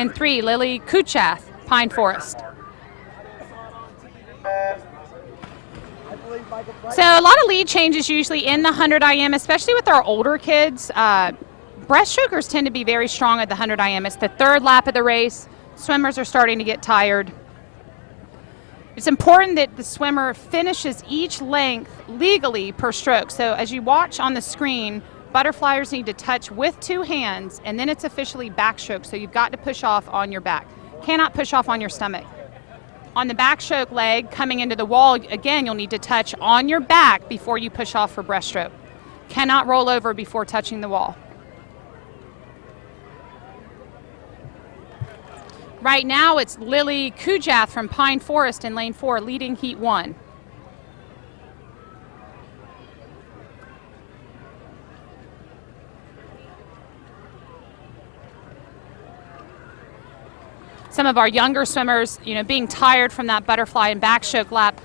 and 3, Lily Kuchath, Pine Forest. So a lot of lead changes usually in the 100 IM, especially with our older kids. Breaststrokers tend to be very strong at the 100 IM. It's the third lap of the race. Swimmers are starting to get tired. It's important that the swimmer finishes each length legally per stroke. So as you watch on the screen, butterfliers need to touch with 2 hands, and then it's officially backstroke. So you've got to push off on your back. Cannot push off on your stomach. On the backstroke leg, coming into the wall, again, you'll need to touch on your back before you push off for breaststroke. Cannot roll over before touching the wall. Right now, it's Lily Kujath from Pine Forest in lane 4, leading heat 1. Some of our younger swimmers, being tired from that butterfly and backstroke lap,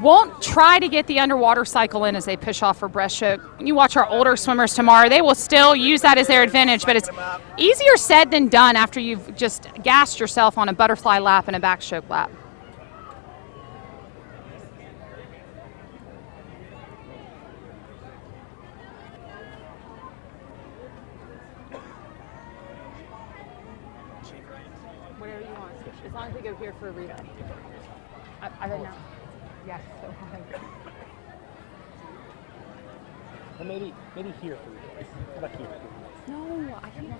won't try to get the underwater cycle in as they push off for breaststroke. When you watch our older swimmers tomorrow, they will still use that as their advantage, but it's easier said than done after you've just gassed yourself on a butterfly lap and a backstroke lap. Whatever you want, as long as we go here for a read. I don't know. Yes, so Or maybe here for you. How about here? No, I can't.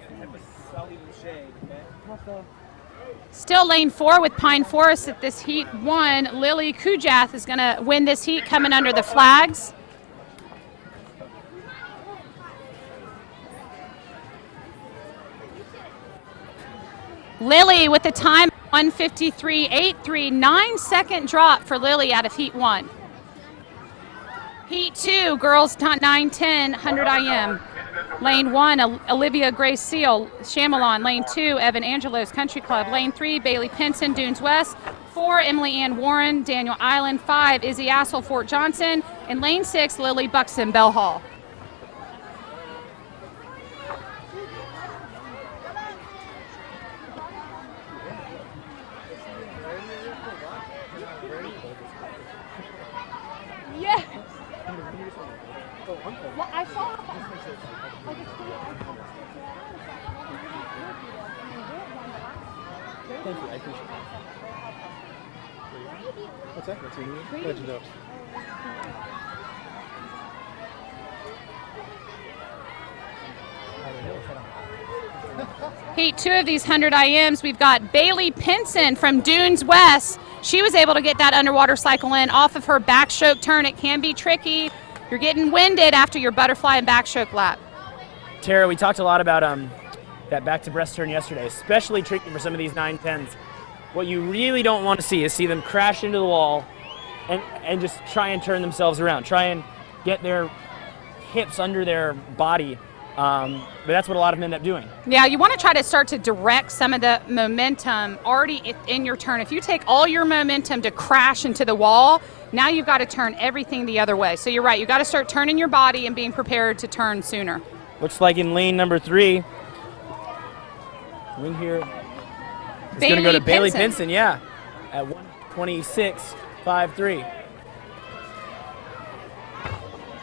Still lane 4 with Pine Forest at this heat 1. Lily Kujath is going to win this heat coming under the flags. Lily with the time 1:53.83, 9-second drop for Lily out of heat 1. Heat 2, girls 9:10, 100 IM. Lane 1, Olivia Grace Seal, Chamelon. Lane 2, Evan Angelos, Country Club. Lane 3, Bailey Pinson, Dunes West. 4, Emily Ann Warren, Daniel Island. 5, Izzy Assel, Fort Johnson. And lane 6, Lily Buxton, Bell Hall. Yeah. Well, I saw. Thank you, I appreciate it. What's that? What's your Legend Oaks. Heat 2 of these 100 IMs, we've got Bailey Pinson from Dunes West. She was able to get that underwater cycle in off of her backstroke turn. It can be tricky. You're getting winded after your butterfly and backstroke lap. Tara, we talked a lot about that back to breast turn yesterday, especially tricky for some of these 9-10s. What you really don't want to see is see them crash into the wall and just try and turn themselves around, try and get their hips under their body. But that's what a lot of them end up doing. Yeah, you want to try to start to direct some of the momentum already in your turn. If you take all your momentum to crash into the wall, now you've got to turn everything the other way. So you're right, you've got to start turning your body and being prepared to turn sooner. Looks like in lane number 3, win here is going to go to Bailey Pinson, yeah, at 1:26.53.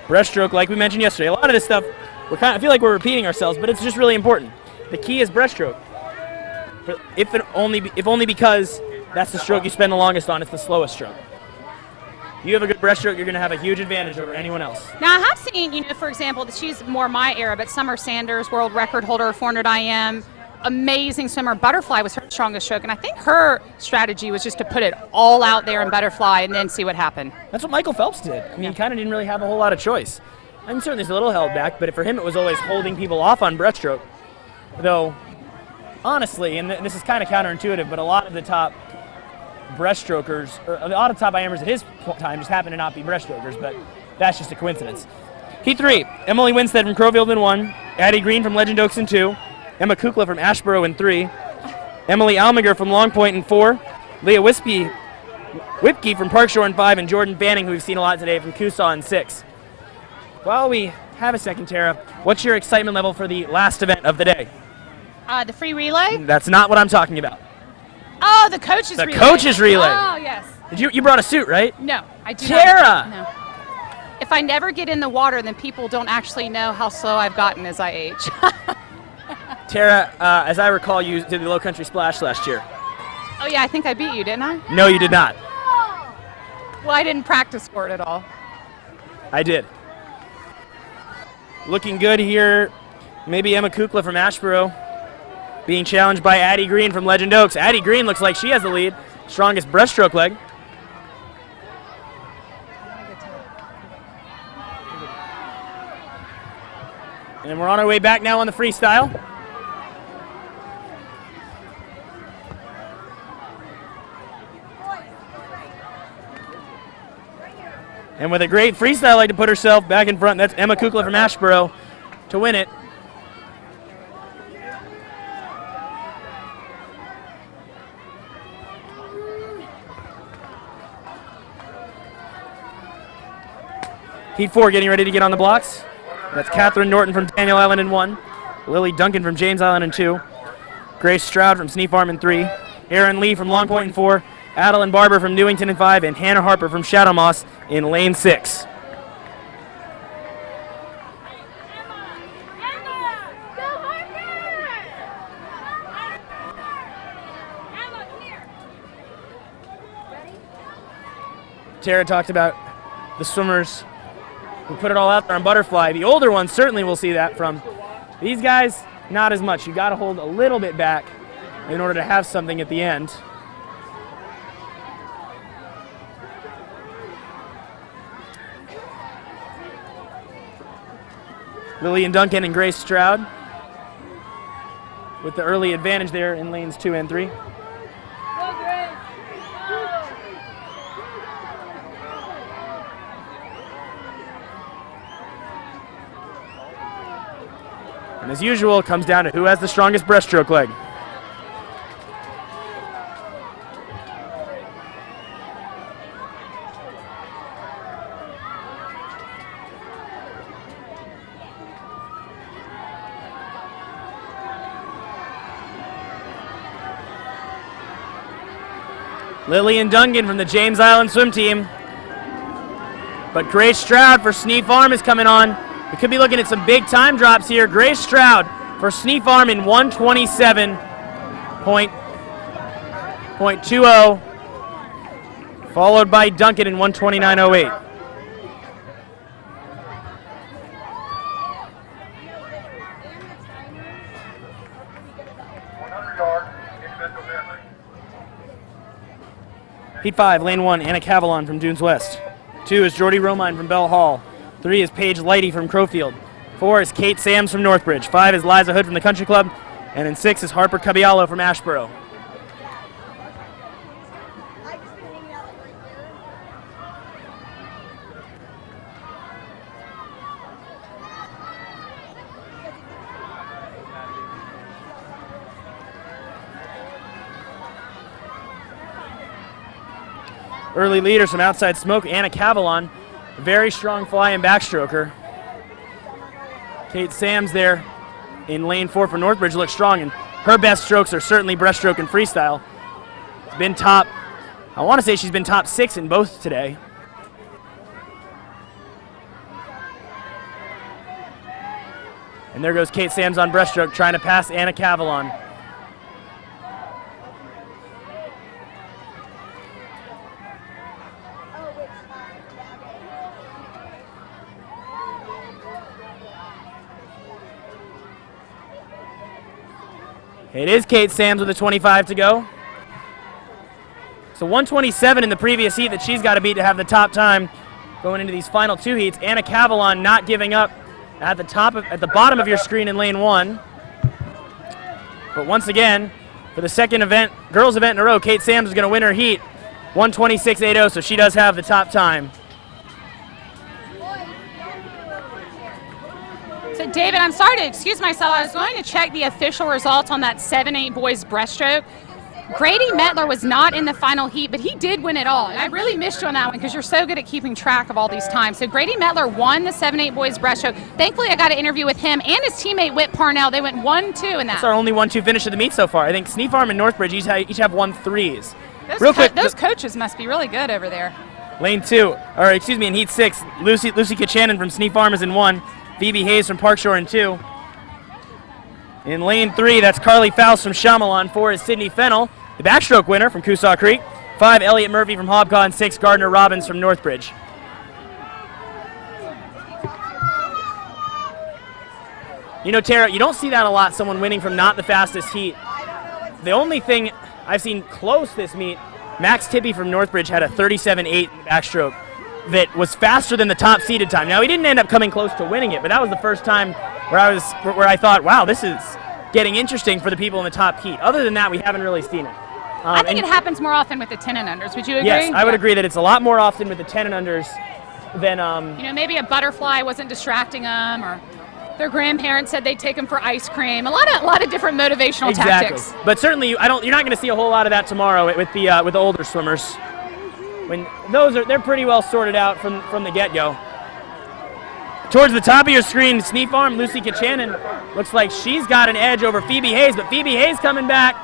Breaststroke, like we mentioned yesterday, a lot of this stuff, I feel like we're repeating ourselves, but it's just really important. The key is breaststroke. If only because that's the stroke you spend the longest on, it's the slowest stroke. You have a good breaststroke, you're going to have a huge advantage over anyone else. Now, I have seen, for example, she's more my era, but Summer Sanders, world record holder, 400 IM, amazing swimmer. Butterfly was her strongest stroke, and I think her strategy was just to put it all out there in butterfly and then see what happened. That's what Michael Phelps did. I mean, he kind of didn't really have a whole lot of choice. I'm certainly a little held back, but for him it was always holding people off on breaststroke. Though, honestly, and this is kind of counterintuitive, but a lot of the top breaststrokers, or a lot of top IMers at his time just happen to not be breaststrokers, but that's just a coincidence. Heat 3, Emily Winstead from Crowfield in 1, Addie Green from Legend Oaks in 2, Emma Kukla from Ashboro in 3, Emily Almager from Long Point in 4, Leah Whipke from Parkshore in 5, and Jordan Fanning, who we've seen a lot today, from Coosaw in 6. While we have a second, Tara, what's your excitement level for the last event of the day? The free relay? That's not what I'm talking about. Oh, the coach's The relay. coach's relay. Oh, yes. Did you brought a suit, right? No, I do Tara! not. No. If I never get in the water, then people don't actually know how slow I've gotten as I age. Tara, as I recall, you did the Low Country Splash last year. Oh, yeah, I think I beat you, didn't I? No, you did not. Well, I didn't practice for it at all. I did. Looking good here. Maybe Emma Kukla from Ashboro being challenged by Addie Green from Legend Oaks. Addie Green looks like she has the lead. Strongest breaststroke leg. And we're on our way back now on the freestyle. And with a great freestyle leg to put herself back in front, that's Emma Kukla from Ashboro to win it. Heat 4 getting ready to get on the blocks. That's Catherine Norton from Daniel Island in 1. Lily Duncan from James Island in 2. Grace Stroud from Sneak Farm in 3. Erin Lee from Long Point in 4. Adeline Barber from Newington in 5. And Hannah Harper from Shadow Moss in lane 6. Tara talked about the swimmers who put it all out there on butterfly. The older ones certainly will see that from. These guys, not as much. You got to hold a little bit back in order to have something at the end. Lillian Duncan and Grace Stroud with the early advantage there in lanes 2 and 3. And as usual, it comes down to who has the strongest breaststroke leg. Lillian Duncan from the James Island swim team. But Grace Stroud for Sneak Farm is coming on. We could be looking at some big time drops here. Grace Stroud for Sneak Farm in 127.20, followed by Duncan in 129.08. Heat 5, lane 1, Anna Cavalon from Dunes West. 2 is Jordy Romine from Bell Hall. 3 is Paige Lighty from Crowfield. 4 is Kate Sams from Northbridge. 5 is Liza Hood from the Country Club. And in 6 is Harper Cabiallo from Ashboro. Early leaders from Outside Smoke, Anna Cavalon, very strong fly and backstroker. Kate Sams there in lane 4 for Northbridge looks strong, and her best strokes are certainly breaststroke and freestyle. It's been top, I want to say she's been top 6 in both today. And there goes Kate Sams on breaststroke trying to pass Anna Cavalon. It is Kate Sams with a 25 to go. So 127 in the previous heat that she's got to beat to have the top time going into these final 2 heats. Anna Cavalon not giving up at the bottom of your screen in lane 1. But once again, for the second event, girls event in a row, Kate Sams is going to win her heat, 126.80, so she does have the top time. So, David, I'm sorry to excuse myself. I was going to check the official results on that 7-8 boys breaststroke. Grady Metler was not in the final heat, but he did win it all. And I really missed you on that one because you're so good at keeping track of all these times. So Grady Metler won the 7-8 boys breaststroke. Thankfully, I got an interview with him and his teammate Whit Parnell. They went 1-2 in that. That's our only 1-2 finish of the meet so far. I think Sneed Farm and Northbridge each have won threes. Those coaches must be really good over there. Lane 2, or excuse me, in heat 6, Lucy Kachanan from Sneed Farm is in 1. Phoebe Hayes from Park Shore in 2. In lane 3, that's Carly Faust from Shyamalan. 4 is Sydney Fennell, the backstroke winner from Coosaw Creek. 5, Elliot Murphy from Hobcaw, and 6, Gardner Robbins from Northbridge. You know, Tara, you don't see that a lot, someone winning from not the fastest heat. The only thing I've seen close this meet, Max Tippy from Northbridge had a 37.8 in the backstroke that was faster than the top seeded time. Now, he didn't end up coming close to winning it, but that was the first time where I thought, wow, this is getting interesting for the people in the top heat. Other than that, we haven't really seen it. I think it happens more often with the 10 and unders. Would you agree? Yes, I would agree that it's a lot more often with the 10 and unders than you know, maybe a butterfly wasn't distracting them, or their grandparents said they'd take them for ice cream. A lot of different motivational tactics. But certainly, you're not going to see a whole lot of that tomorrow with the older swimmers. When they're pretty well sorted out from the get-go. Towards the top of your screen, Sneed Farm, Lucy Kachanan looks like she's got an edge over Phoebe Hayes, but Phoebe Hayes coming back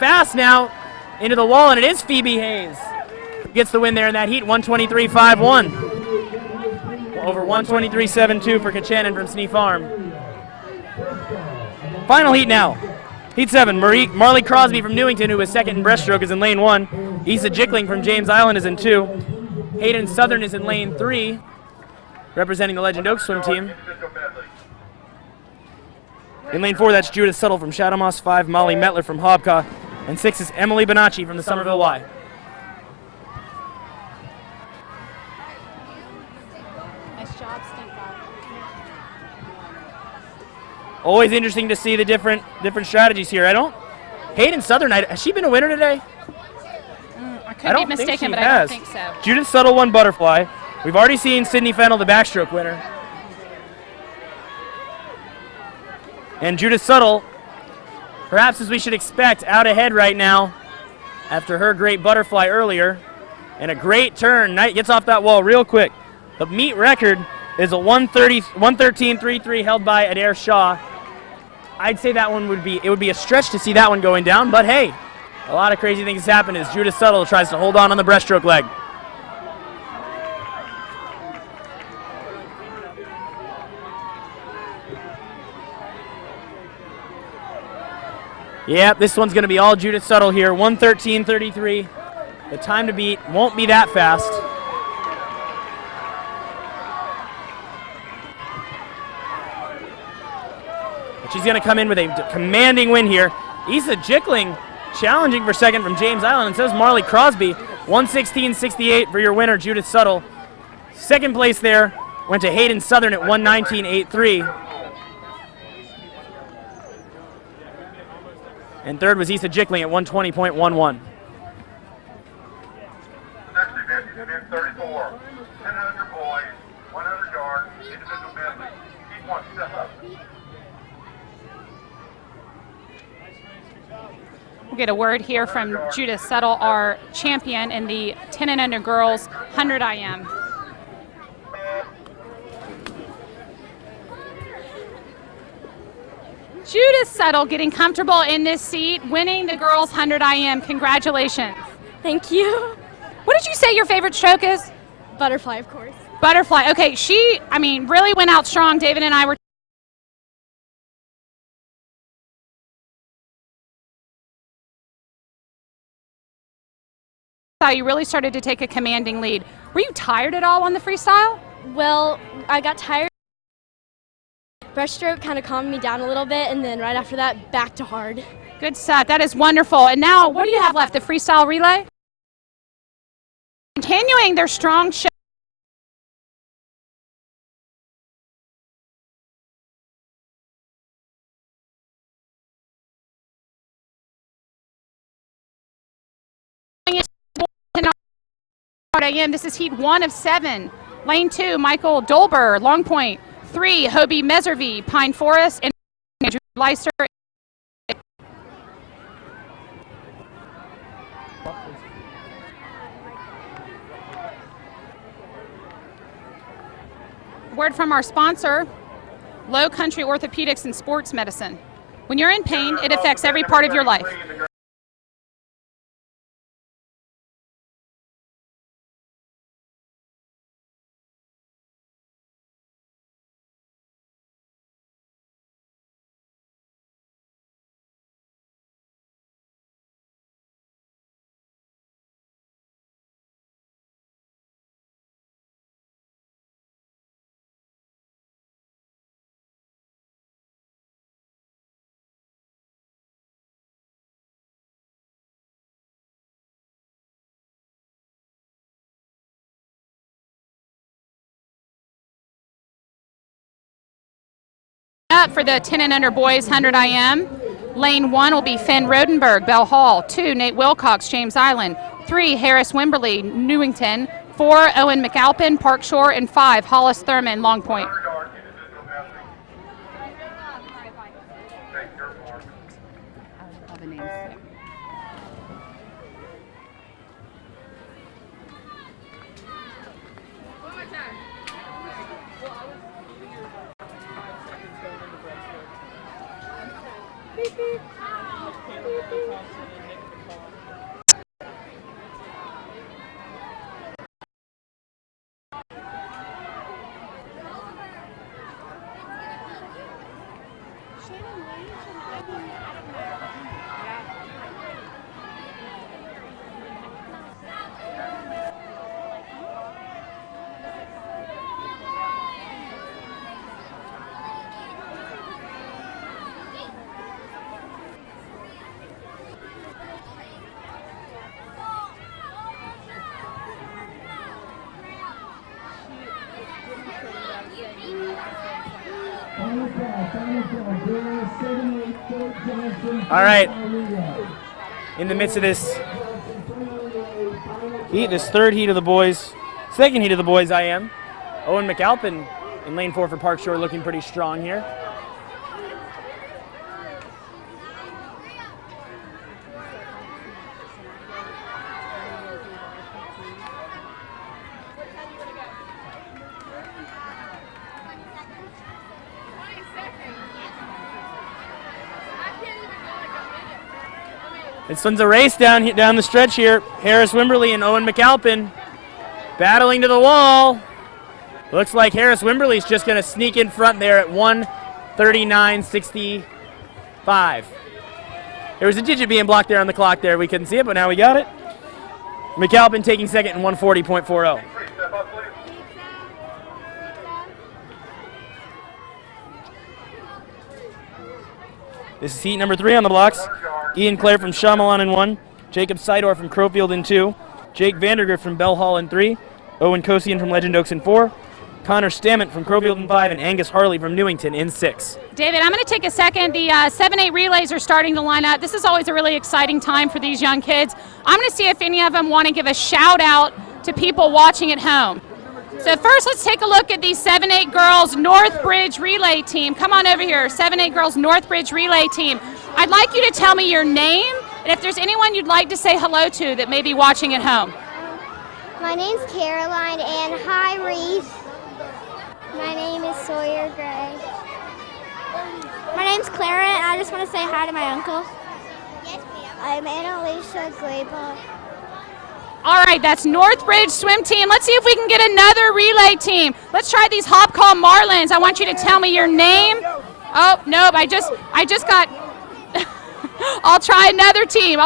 fast now into the wall, and it is Phoebe Hayes who gets the win there in that heat, 123.51 over 123.72 for Kachanan from Sneed Farm. Final heat now. Heat 7, Marley Crosby from Newington, who was second in breaststroke, is in lane 1. Isa Jickling from James Island is in 2. Hayden Southern is in lane 3, representing the Legend Oaks swim team. In lane 4, that's Judith Suttle from Shadow Moss. 5, Molly Metler from Hobcaw. And 6 is Emily Bonacci from the Somerville Y. Nice job, Steve. Always interesting to see the different strategies here. Hayden Southern, has she been a winner today? I could be mistaken, but I don't think so. Judith Suttle won butterfly. We've already seen Sydney Fennell, the backstroke winner. And Judith Suttle, perhaps as we should expect, out ahead right now after her great butterfly earlier. And a great turn. Knight gets off that wall real quick. The meet record is a 113.33 held by Adair Shaw. I'd say that one would be a stretch to see that one going down, but hey, a lot of crazy things happen as Judith Suttle tries to hold on the breaststroke leg. Yeah, this one's going to be all Judith Suttle here. 113.33. The time to beat won't be that fast. But she's going to come in with a commanding win here. Isa Jickling challenging for second from James Island, and so is Marley Crosby. 116.68 for your winner, Judith Suttle. Second place there went to Hayden Southern at 119.83. And third was Isa Jickling at 120.11. Next event is event 34. 1000 boys, 100 yards, individual medley. Each one step up. We'll get a word here from Judith Suttle, our champion in the 10 and under girls 100 IM. Judith Suttle getting comfortable in this seat, winning the girls 100 IM. Congratulations. Thank you. What did you say your favorite stroke is? Butterfly, of course. Butterfly. Okay, she, really went out strong. David and I were you really started to take a commanding lead. Were you tired at all on the freestyle? Well, I got tired. Breaststroke kind of calmed me down a little bit, and then right after that, back to hard. Good stuff. That is wonderful. And now, what do you have left? The freestyle relay? Continuing their strong show. This is heat 1 of 7. Lane 2, Michael Dolber, Long Point. 3, Hobie Meservy, Pine Forest, and Andrew Leister. word from our sponsor, Low Country Orthopedics and Sports Medicine. When you're in pain, it affects every part of your life. Up for the 10 and under boys 100 IM. Lane 1 will be Finn Rodenberg, Bell Hall. 2, Nate Wilcox, James Island. 3, Harris Wimberly, Newington. 4, Owen McAlpin, Park Shore. And 5, Hollis Thurman, Long Point. All right, in the midst of this heat, this third heat of the boys, second heat of the boys IM, Owen McAlpin in lane 4 for Park Shore looking pretty strong here. This one's a race down the stretch here. Harris Wimberly and Owen McAlpin battling to the wall. Looks like Harris Wimberly's just going to sneak in front there at 1:39.65. There was a digit being blocked there on the clock there. We couldn't see it, but now we got it. McAlpin taking second in 1:40.40. This is heat number 3 on the blocks. Ian Clare from Shyamalan in 1, Jacob Seidor from Crowfield in 2, Jake Vandergrift from Bell Hall in 3, Owen Kosian from Legend Oaks in 4, Connor Stammet from Crowfield in 5, and Angus Harley from Newington in 6. David, I'm going to take a second. The 7-8 relays are starting to line up. This is always a really exciting time for these young kids. I'm going to see if any of them want to give a shout out to people watching at home. So first, let's take a look at the 7-8 girls Northbridge relay team. Come on over here, 7-8 girls Northbridge relay team. I'd like you to tell me your name and if there's anyone you'd like to say hello to that may be watching at home. My name's Caroline, and hi, Reese. My name is Sawyer Gray. My name's Clara, and I just want to say hi to my uncle. Yes, ma'am. I'm Annalisa Grable. All right, that's Northbridge swim team. Let's see if we can get another relay team. Let's try these Hop Call Marlins. I want you to tell me your name. Oh, nope, I just got, I'll try another team.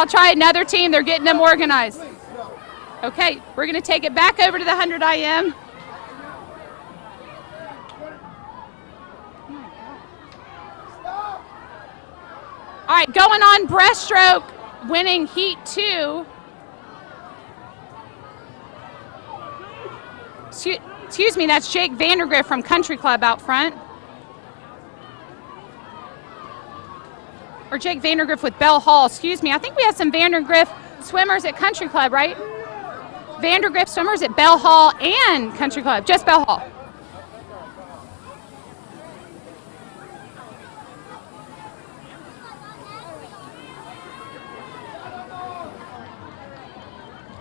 They're getting them organized. Okay, we're going to take it back over to the 100 IM. All right, going on breaststroke, winning heat 2. Excuse me, that's Jake Vandergrift from Country Club out front. Or Jake Vandergrift with Bell Hall, excuse me. I think we have some Vandergrift swimmers at Country Club, right? Vandergrift swimmers at Bell Hall and Country Club, just Bell Hall.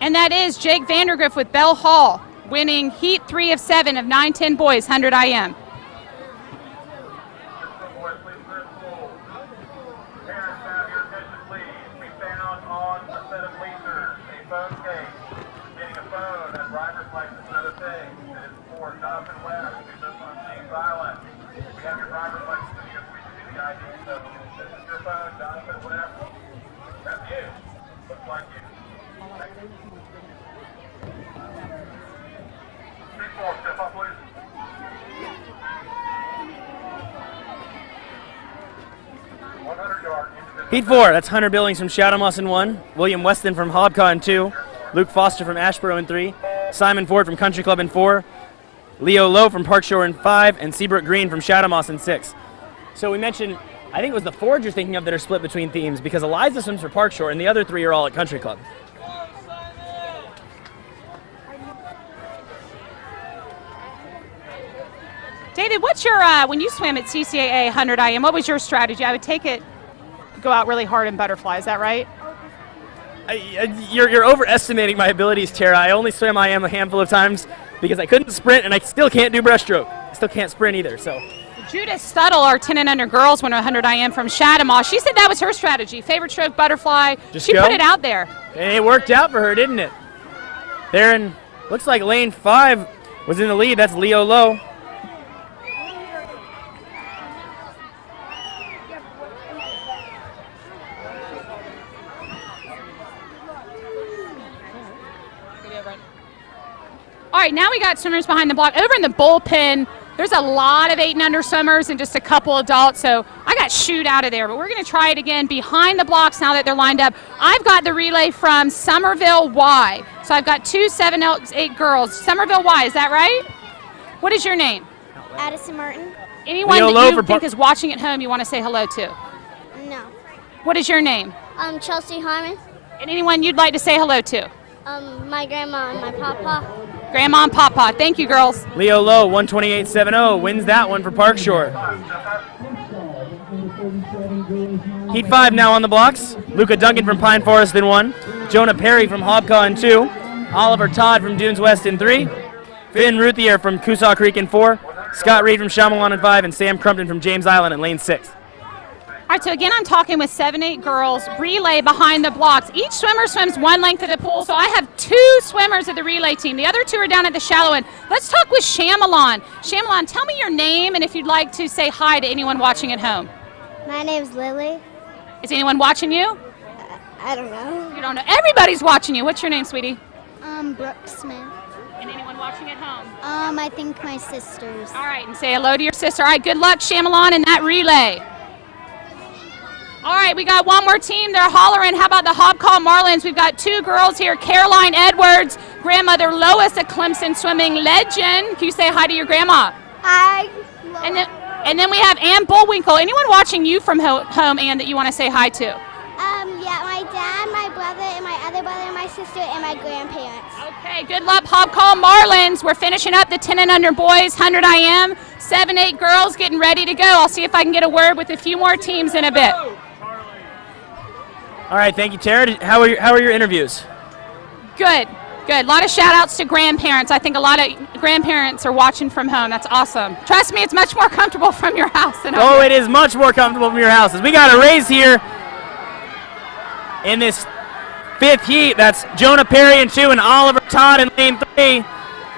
And that is Jake Vandergrift with Bell Hall. winning heat 3 of 7 of 9-10 boys, 100 IM. Boys, please clear the pool. Parents, have your attention, please. We found on a set of bleachers a phone case. Getting a phone, that driver's license, another thing. It is for South and West. We live on James Island. We have your driver's license with you if we should do the ID. So this is your phone, Jonathan West. That's you. Looks like you. Thank you. Street 4, step up, please. Heat 4, that's Hunter Billings from Shadowmoss in 1, William Weston from Hobcaw in 2, Luke Foster from Ashboro in 3, Simon Ford from Country Club in 4, Leo Lowe from Park Shore in 5, and Seabrook Green from Shadowmoss in 6. So we mentioned, I think it was the Fords you're thinking of that are split between teams, because Eliza swims for Park Shore and the other 3 are all at Country Club. David, what's your, when you swam at CCAA 100 IM, what was your strategy? I would take it, go out really hard in butterfly, is that right? You're overestimating my abilities, Tara. I only swam IM a handful of times because I couldn't sprint, and I still can't do breaststroke. I still can't sprint either, so. Judith Stuttle, our 10 and under girls, won 100 IM from Shadowmoss. She said that was her strategy, favorite stroke, butterfly. She put it out there. And it worked out for her, didn't it? There in, looks like lane 5 was in the lead. That's Leo Lowe. All right, now we got swimmers behind the block. Over in the bullpen, there's a lot of 8 and under swimmers and just a couple adults, so I got shooed out of there. But we're going to try it again behind the blocks now that they're lined up. I've got the relay from Somerville Y. So I've got 2 7, 8 girls. Somerville Y, is that right? What is your name? Addison Martin? Anyone Leo that Lowe you for think is watching at home you want to say hello to? No. What is your name? Chelsea Hyman. And anyone you'd like to say hello to? My grandma and my papa. Grandma and Papa. Thank you, girls. Leo Lowe, 128.70, wins that one for Park Shore. Heat 5 now on the blocks. Luca Duncan from Pine Forest in 1. Jonah Perry from Hobcaw in 2. Oliver Todd from Dunes West in 3. Finn Ruthier from Coosaw Creek in 4. Scott Reed from Chamois in 5. And Sam Crumpton from James Island in lane 6. All right, so again, I'm talking with 7, 8 girls, relay behind the blocks. Each swimmer swims 1 length of the pool, so I have 2 swimmers of the relay team. The other 2 are down at the shallow end. Let's talk with Shamalon. Shamalon, tell me your name and if you'd like to say hi to anyone watching at home. My name's Lily. Is anyone watching you? I don't know. You don't know. Everybody's watching you. What's your name, sweetie? Brooke Smith. And anyone watching at home? I think my sisters. All right, and say hello to your sister. All right, good luck, Shamalon, in that relay. All right, we got one more team. They're hollering. How about the Hobcaw Marlins? We've got 2 girls here. Caroline Edwards, grandmother Lois, a Clemson swimming legend. Can you say hi to your grandma? Hi. And then we have Ann Bullwinkle. Anyone watching you from home, Ann, that you want to say hi to? Yeah, my dad, my brother, and my other brother, and my sister, and my grandparents. Okay, good luck, Hobcaw Marlins. We're finishing up the 10 and under boys, 100 IM. 7, 8 girls getting ready to go. I'll see if I can get a word with a few more teams in a bit. All right, thank you, Tara. How are your interviews? Good. A lot of shout outs to grandparents. I think a lot of grandparents are watching from home. That's awesome. Trust me, it's much more comfortable from your house than Oh, it is much more comfortable from your houses. We got a race here in this 5th heat. That's Jonah Perry in 2 and Oliver Todd in lane 3.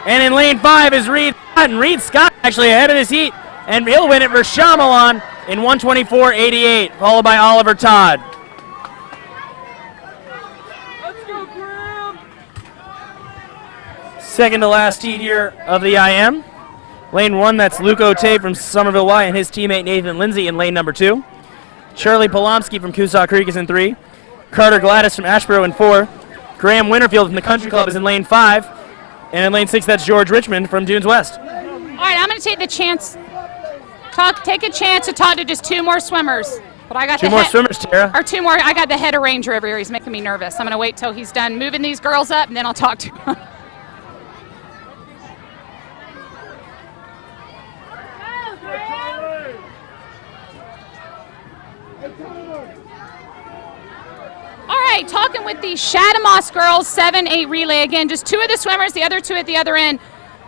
And in lane 5 is Reed Scott. And Reed Scott actually ahead of this heat. And he'll win it for Chamois in 124.88, followed by Oliver Todd. Second to last heat here of the IM. Lane 1, that's Luke O'Tay from Somerville Y and his teammate Nathan Lindsay in lane number 2. Charlie Polomsky from Coosaw Creek is in 3. Carter Gladys from Ashboro in 4. Graham Winterfield from the Country Club is in lane 5. And in lane 6, that's George Richmond from Dunes West. All right, I'm going to take the chance. Take a chance to talk to just 2 more swimmers. But I got 2 more swimmers, Tara. Or 2 more. I got the head arranger over here. He's making me nervous. I'm going to wait till he's done moving these girls up, and then I'll talk to him. All right, talking with the Shadamos girls 7-8 relay. Again, just 2 of the swimmers, the other 2 at the other end.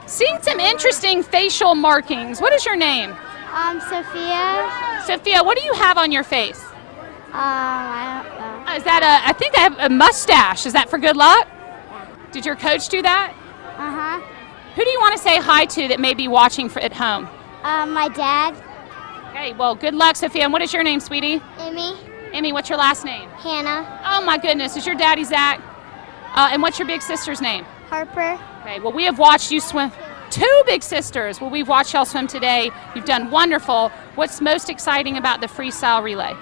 Seeing some interesting facial markings. What is your name? Sophia. Sophia, what do you have on your face? I don't know. Is that I think I have a mustache. Is that for good luck? Did your coach do that? Uh-huh. Who do you want to say hi to that may be watching at home? My dad. Okay, well, good luck, Sophia. And what is your name, sweetie? Emmy. Emmy, what's your last name? Hannah. Oh, my goodness. Is your daddy Zach? And what's your big sister's name? Harper. Okay, well, we have watched you swim. 2 big sisters. Well, we've watched y'all swim today. You've done wonderful. What's most exciting about the freestyle relay?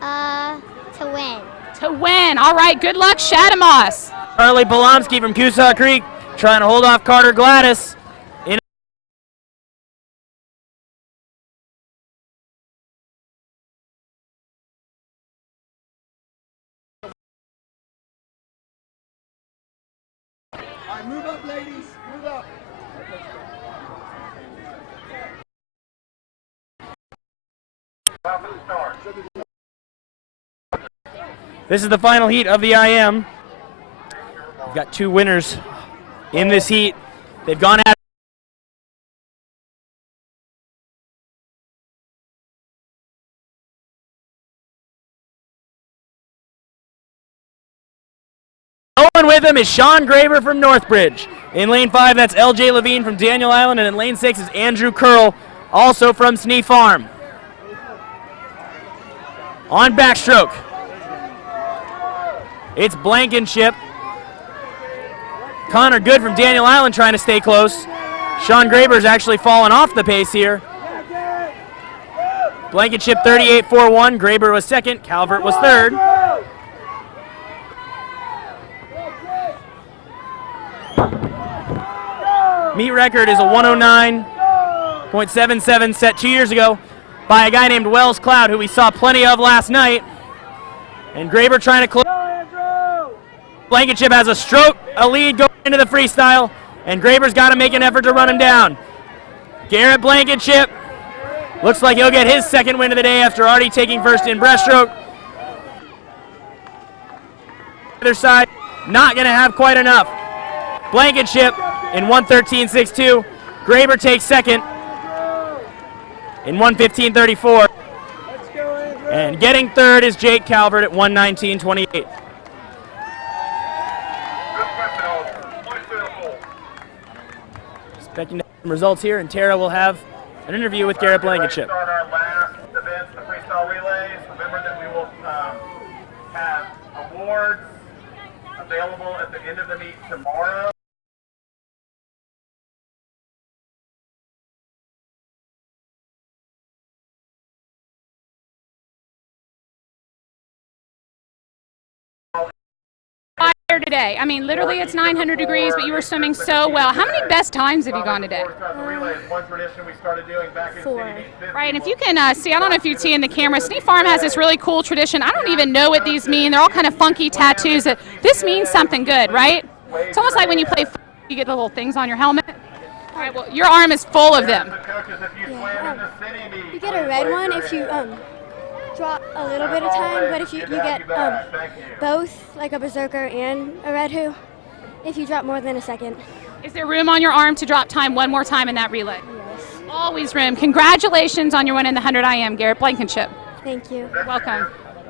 To win. To win. All right, good luck, Shadamos. Charlie Polomsky from Coosaw Creek trying to hold off Carter Gladys. Move up, ladies. Move up. This is the final heat of the IM. We've got 2 winners in this heat. They've gone at Going with him is Sean Graber from Northbridge. In lane 5, that's LJ Levine from Daniel Island, and in lane 6 is Andrew Curl, also from Snee Farm. On backstroke, it's Blankenship. Connor Good from Daniel Island trying to stay close. Sean Graber's actually fallen off the pace here. Blankenship 38.41, Graber was second, Calvert was third. Meet record is a 109.77 set 2 years ago by a guy named Wells Cloud, who we saw plenty of last night. And Graber trying to close. Blankenship has a lead going into the freestyle, and Graber's got to make an effort to run him down. Garrett Blankenship looks like he'll get his second win of the day after already taking first in breaststroke. Other side, not going to have quite enough. Blankenship in 1:13.62. Graber takes second in 1:15.34. And getting third is Jake Calvert at 1:19.28. Expecting some results here, and Tara will have an interview with Garrett Blankenship. Start our last event, the freestyle relays. Remember that we will have awards available at the end of the meet tomorrow. Fire today. I mean, literally it's 900 degrees, but you were swimming so well. How many best times have you gone today? One tradition we started doing back in 4. Right, and if you can see, I don't know if you see in the camera, Snee Farm has this really cool tradition. I don't even know what these mean. They're all kind of funky tattoos. This means something good, right? It's almost like when you play football, you get the little things on your helmet. All right, well, your arm is full of them. You get a red one if you drop a little bit of time, but if you get both, like a berserker and a red who, if you drop more than a second. Is there room on your arm to drop time one more time in that relay? Yes. Always room. Congratulations on your win in the 100 IM, Garrett Blankenship. Thank you. Welcome.